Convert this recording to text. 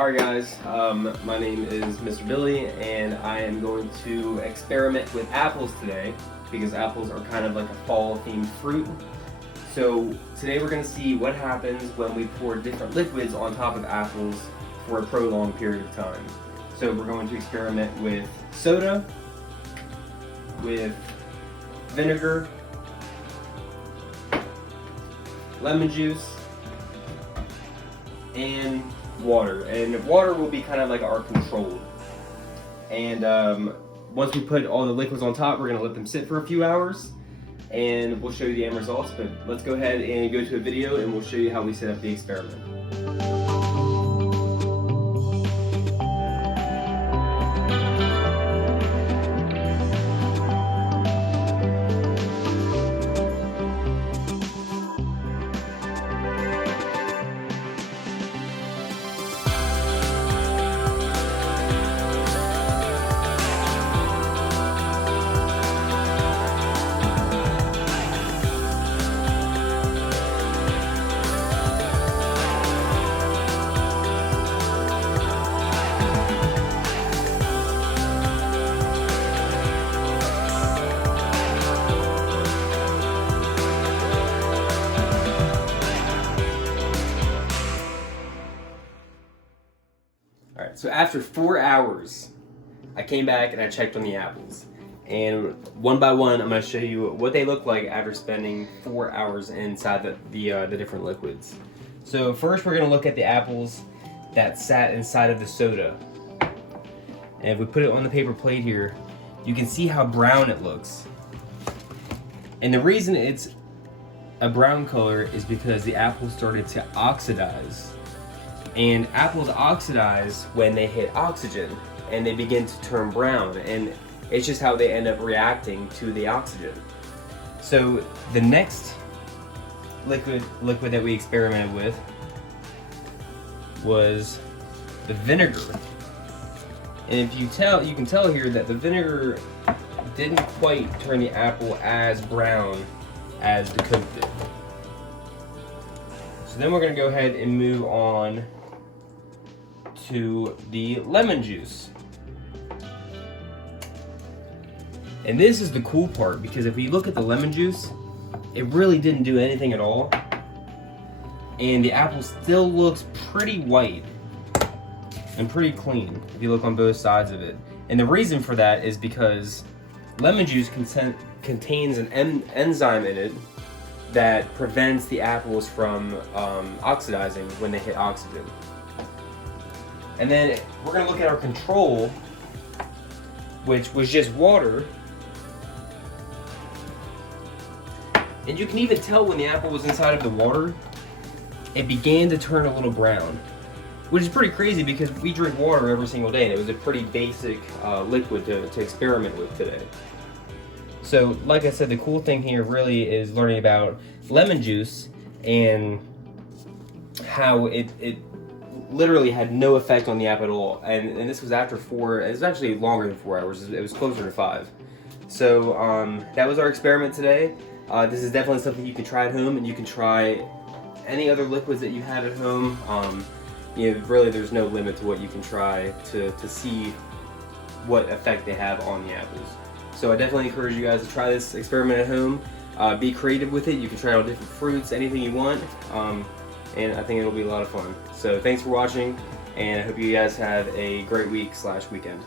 Alright guys, my name is Mr. Billy and I am going to experiment with apples today because apples are kind of like a fall themed fruit. So today we're going to see what happens when we pour different liquids on top of apples for a prolonged period of time. So we're going to experiment with soda, with vinegar, lemon juice, and water. And water will be kind of like our control. And once we put all the liquids on top, we're going to let them sit for a few hours and we'll show you the end results. But let's go ahead and go to a video and we'll show you how we set up the experiment. Alright, so after 4 hours, I came back and I checked on the apples. And one by one, I'm going to show you what they look like after spending 4 hours inside the different liquids. So first we're going to look at the apples that sat inside of the soda. And if we put it on the paper plate here, you can see how brown it looks. And the reason it's a brown color is because the apples started to oxidize. And apples oxidize when they hit oxygen and they begin to turn brown, and it's just how they end up reacting to the oxygen. So the next liquid that we experimented with was the vinegar. And if you can tell here that the vinegar didn't quite turn the apple as brown as the Coke did. So then we're going to go ahead and move on to the lemon juice. And this is the cool part, because if we look at the lemon juice, it really didn't do anything at all. And the apple still looks pretty white and pretty clean if you look on both sides of it. And the reason for that is because lemon juice contains an enzyme in it that prevents the apples from oxidizing when they hit oxygen. And then we're going to look at our control, which was just water. And you can even tell when the apple was inside of the water, it began to turn a little brown. Which is pretty crazy because we drink water every single day and it was a pretty basic liquid to experiment with today. So like I said, the cool thing here really is learning about lemon juice and how it literally had no effect on the app at all. And this was after it was actually longer than 4 hours. It was closer to 5. So that was our experiment today. This is definitely something you can try at home, and you can try any other liquids that you have at home. Really there's no limit to what you can try to see what effect they have on the apples. So I definitely encourage you guys to try this experiment at home. Be creative with it. You can try out different fruits, anything you want. And I think it'll be a lot of fun. So thanks for watching, and I hope you guys have a great week/weekend.